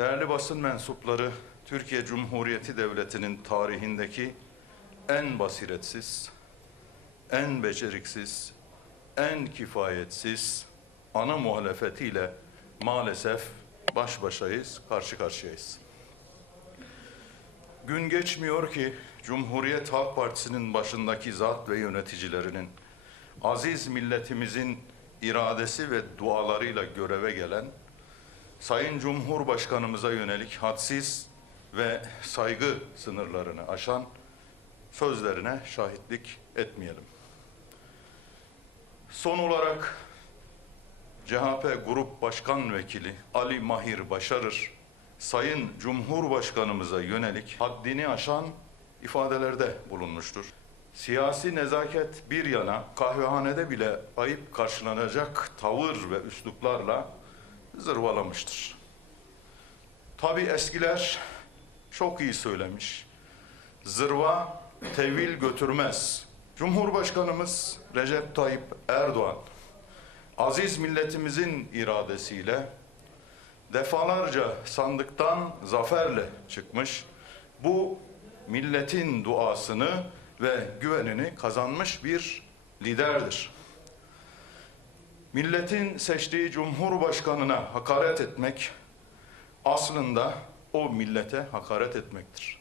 Değerli basın mensupları, Türkiye Cumhuriyeti Devleti'nin tarihindeki en basiretsiz, en beceriksiz, en kifayetsiz ana muhalefetiyle maalesef baş başayız, karşı karşıyayız. Gün geçmiyor ki Cumhuriyet Halk Partisi'nin başındaki zat ve yöneticilerinin aziz milletimizin iradesi ve dualarıyla göreve gelen Sayın Cumhurbaşkanımıza yönelik hadsiz ve saygı sınırlarını aşan sözlerine şahitlik etmeyelim. Son olarak CHP Grup Başkan Vekili Ali Mahir Başarır, Sayın Cumhurbaşkanımıza yönelik haddini aşan ifadelerde bulunmuştur. Siyasi nezaket bir yana kahvehanede bile ayıp karşılanacak tavır ve üsluplarla zırvalamıştır. Tabi eskiler çok iyi söylemiş. Zırva tevil götürmez. Cumhurbaşkanımız Recep Tayyip Erdoğan aziz milletimizin iradesiyle defalarca sandıktan zaferle çıkmış. Bu milletin duasını ve güvenini kazanmış bir liderdir. Milletin seçtiği cumhurbaşkanına hakaret etmek aslında o millete hakaret etmektir.